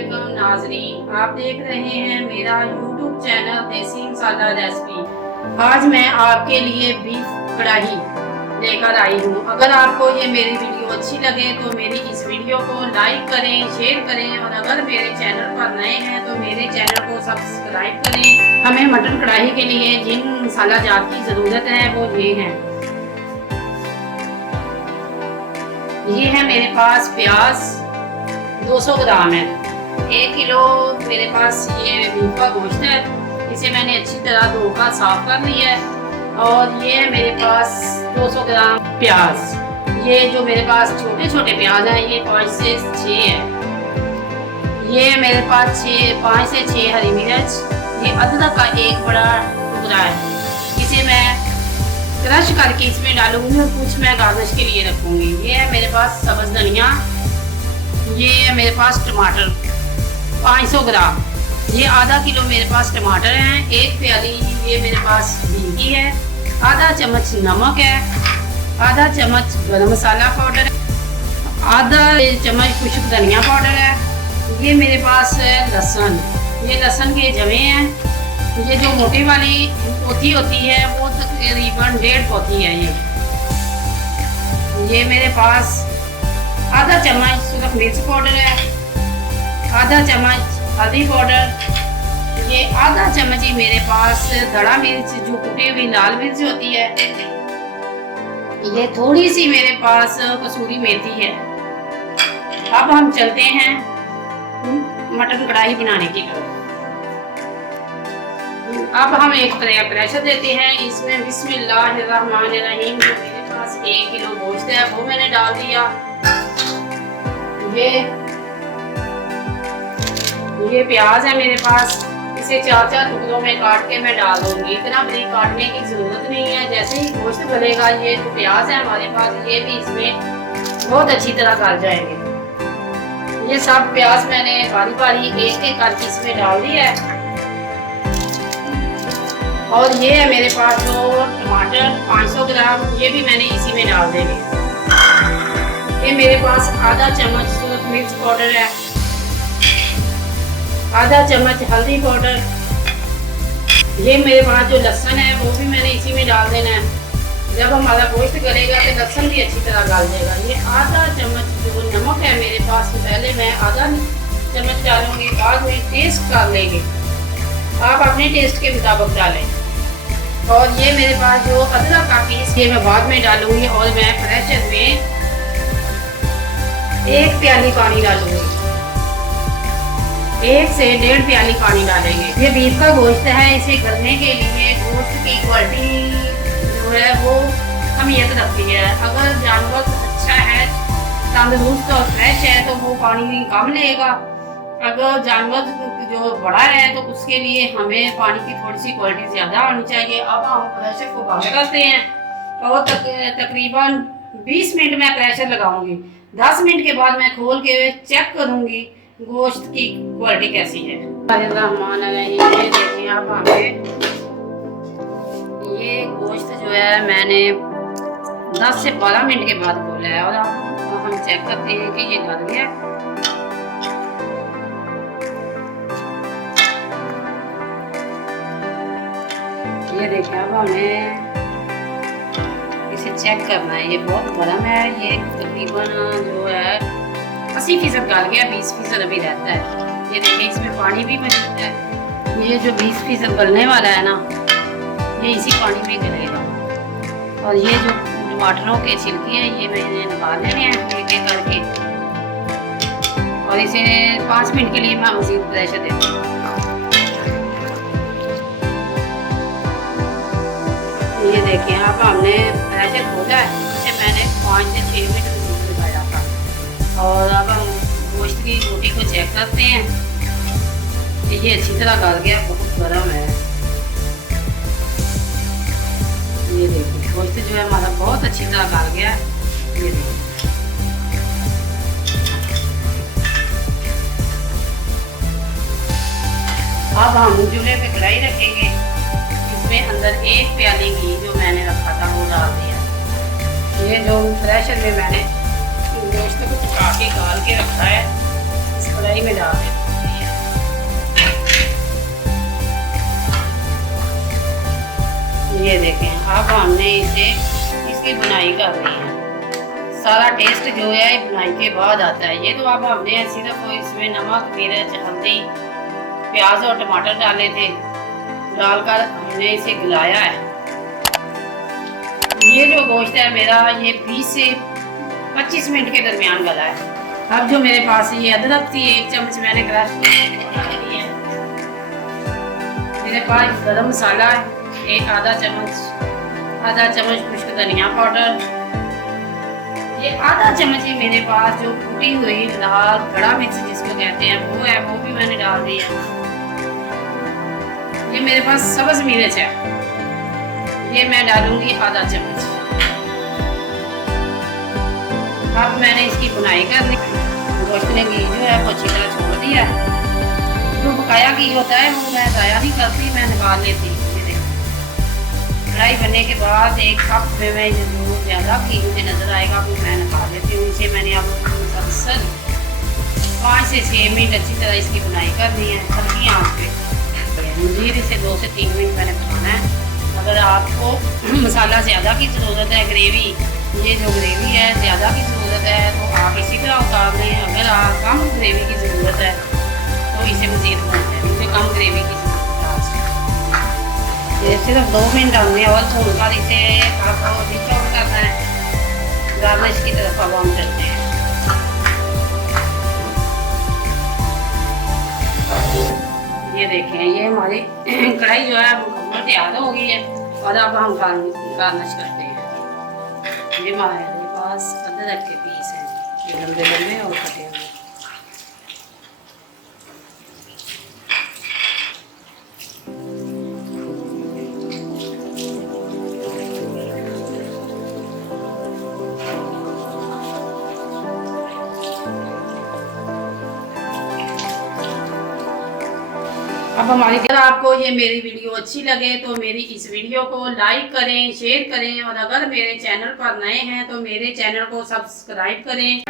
वालेकुम नाजरीन, आप देख रहे हैं मेरा यूट्यूब चैनल देसी मसाला रेसिपी। आज मैं आपके लिए बीफ कढ़ाई लेकर आई हूँ। अगर आपको ये मेरी वीडियो अच्छी लगे तो मेरी इस वीडियो को लाइक करें, शेयर करें और अगर मेरे चैनल पर नए हैं तो मेरे चैनल को सब्सक्राइब करें। हमें मटन कढ़ाई के लिए जिन मसाला जात की ज़रूरत है वो ये हैं। ये है मेरे पास प्याज 200 ग्राम है। 1 किलो मेरे पास ये बीफ का गोश्त है। इसे मैंने अच्छी तरह धोकर साफ कर लिया है। और ये है मेरे पास 200 ग्राम प्याज। ये जो मेरे पास छोटे छोटे प्याज हैं ये 5 से 6 है। ये मेरे पास 5 से 6 हरी मिर्च। ये अदरक का एक बड़ा टुकड़ा है। इसे मैं क्रश करके इसमें डालूंगी और कुछ मैं गार्निश के लिए रखूंगी। ये है मेरे पास सब्ज धनिया। ये है मेरे पास टमाटर 500 ग्राम। ये आधा किलो मेरे पास टमाटर हैं। 1 प्याली ये मेरे पास घी की है। आधा चम्मच नमक है। आधा चम्मच गरम मसाला पाउडर है। आधा चम्मच खुश्क धनिया पाउडर है। ये मेरे पास है लहसुन। ये लहसुन के जवे हैं। ये जो मोटी वाली पोथी होती है वो तकरीबन 1.5 पोथी है। ये मेरे पास आधा चम्मच सूरख मिर्च पाउडर है। आधा चम्मच हल्दी पाउडर। ये आधा चम्मच ही मेरे पास धड़ा मिर्च जो कुटी हुई लाल मिर्च होती है। ये थोड़ी सी मेरे पास कसूरी मेथी है। अब हम चलते हैं मटन कढ़ाई बनाने की तरफ। अब हम एक प्रेशर देते हैं। इसमें बिस्मिल्लाहिर्रहमानिर्रहीम जो मेरे पास 1 किलो गोश्त है वो मैंने डाल दिया। ये प्याज है मेरे पास। इसे 4-4 टुकड़ों में काट के मैं डाल दूंगी। इतना बड़ी काटने की जरूरत नहीं है। जैसे ही गोश्त गलेगा ये जो प्याज है हमारे पास ये भी इसमें बहुत अच्छी तरह गल जाएंगे। ये सब प्याज मैंने बारी बारी एक एक करके इसमें डाल दिया है। और ये है मेरे पास जो टमाटर 500 ग्राम ये भी मैंने इसी में डाल देंगे। ये मेरे पास आधा चम्मच सूरख मिर्च पाउडर है। आधा चम्मच हल्दी पाउडर। ये मेरे पास जो लहसुन है वो भी मैंने इसी में डाल देना है। जब हमारा गोश्त गलेगा तो लहसुन भी अच्छी तरह गल जाएगा। ये आधा चम्मच जो नमक है मेरे पास पहले मैं आधा चम्मच डालूंगी, बाद में टेस्ट कर लेंगे। आप अपने टेस्ट के मुताबिक डालें। और ये मेरे पास जो अदरक का पीस ये मैं बाद में डालूंगी। और मैं प्रेशर में 1 प्याली पानी डालूंगी। 1 से 1.5 प्याली पानी डालेंगे। ये बीफ का गोश्त है। इसे गलने के लिए गोश्त की क्वालिटी जो है वो अहमियत रखती है। अगर जानवर अच्छा है, तंदुरुस्त और फ्रेश है तो वो पानी कम लेगा। अगर जानवर जो बड़ा है तो उसके लिए हमें पानी की थोड़ी सी क्वालिटी ज़्यादा होनी चाहिए। अब हम प्रेशर को बंद करते हैं और तकरीबन 20 मिनट में प्रेशर लगाऊंगी। 10 मिनट के बाद मैं खोल के चेक करूंगी गोश्त की क्वालिटी कैसी है। ये देखिए आप हमें ये गोश्त जो है मैंने 10 से 12 मिनट के बाद खोला है। और अब हम चेक करते हैं कि ये गल गया। ये देखिए अब हमें इसे चेक करना है। ये बहुत गर्म है। ये तकरीबन जो है 80% गल गया, 20% अभी रहता है। ये देखिए इसमें पानी भी मौजूद है। ये जो 20% गलने वाला है ना ये इसी पानी में गलेगा। और ये जो टमाटरों के छिलके हैं ये मैंने निकाल लेने हैं एक एक करके। और इसे 5 मिनट के लिए मैं मज़ीद प्रेशर देती हूँ। ये देखिए अब हमने प्रेशर खोला है। इसे मैंने 5 से 6 मिनट लगाया था। और अब हम गोश्त की रोटी को चेक करते हैं। ये अच्छी तरह गल गया, बहुत गर्म है। ये देखिए गोश्त जो है हमारा बहुत अच्छी तरह गल गया। ये देखिए अब हम चूल्हे पे कढ़ाई रखेंगे। इसमें अंदर 1 प्याली घी जो मैंने रखा था वो डाल दिया। ये जो प्रेशर में मैंने गोश्त को पका के गाल के रखा है इस कढ़ाई में डाल दें। ये देखें, अब हमने इसकी बुनाई कर ली है। सारा टेस्ट जो है बुनाई के बाद आता है। ये तो अब हमने सिर्फ इसमें नमक, मिर्च, हल्दी, प्याज और टमाटर डाले थे, डालकर हमने इसे गलाया है। ये जो गोश्त है मेरा ये 20 से 25 मिनट के दरमियान गला है। अब जो मेरे पास ये अदरक थी 1 चम्मच मैंने क्रश की है। मेरे पास गरम मसाला है आधा चम्मच खुश्क धनिया पाउडर, ये आधा चम्मच ही मेरे पास जो कुटी हुई लाल खड़ा मिर्च जिसको कहते हैं वो है, वो भी मैंने डाल दी है। ये मेरे पास सब्ज मिर्च है, ये मैं डालूंगी आधा चम्मच। अब मैंने इसकी बुनाई कर ली। गोश्त ने घी जो है वो अच्छी तरह छोड़ दिया। जो बकाया घी होता है वो मैं ज़ाया नहीं करती, मैं निकाल लेती। कढ़ाई बनने के बाद 1 कप में मैं जो ज़्यादा घी मुझे नज़र आएगा वो मैं निकाल लेती हूँ। इसे मैंने अब मुसलसल 5 से 6 मिनट अच्छी तरह इसकी बुनाई करनी है हल्की आंच पे। मज़ीद इसे 2 से 3 मिनट मैंने पकाना है। अगर आपको मसाला ज़्यादा की ज़रूरत है, ग्रेवी ये जो ग्रेवी है ज़्यादा की ज़रूरत है तो आप इसी तरह उतार लें। अगर आप कम ग्रेवी की ज़रूरत है तो इसे मज़ीद भून लें। मुझे कम ग्रेवी की ज़रूरत है। ये सिर्फ 2 मिनट हमने और भून कर इसे आपको डिश आउट करना है। गार्निश की तरफ अब हम चलते हैं। ये देखें, ये हमारी कढ़ाई जो है मुकम्मल तैयार हो गई है और अब हम गार्निश करते हैं। ये हमारे पास अदरक के पीस हैं, ये लंबे लंबे और कटे हुए। अब हमारी अगर आपको ये मेरी वीडियो अच्छी लगे तो मेरी इस वीडियो को लाइक करें, शेयर करें और अगर मेरे चैनल पर नए हैं तो मेरे चैनल को सब्सक्राइब करें।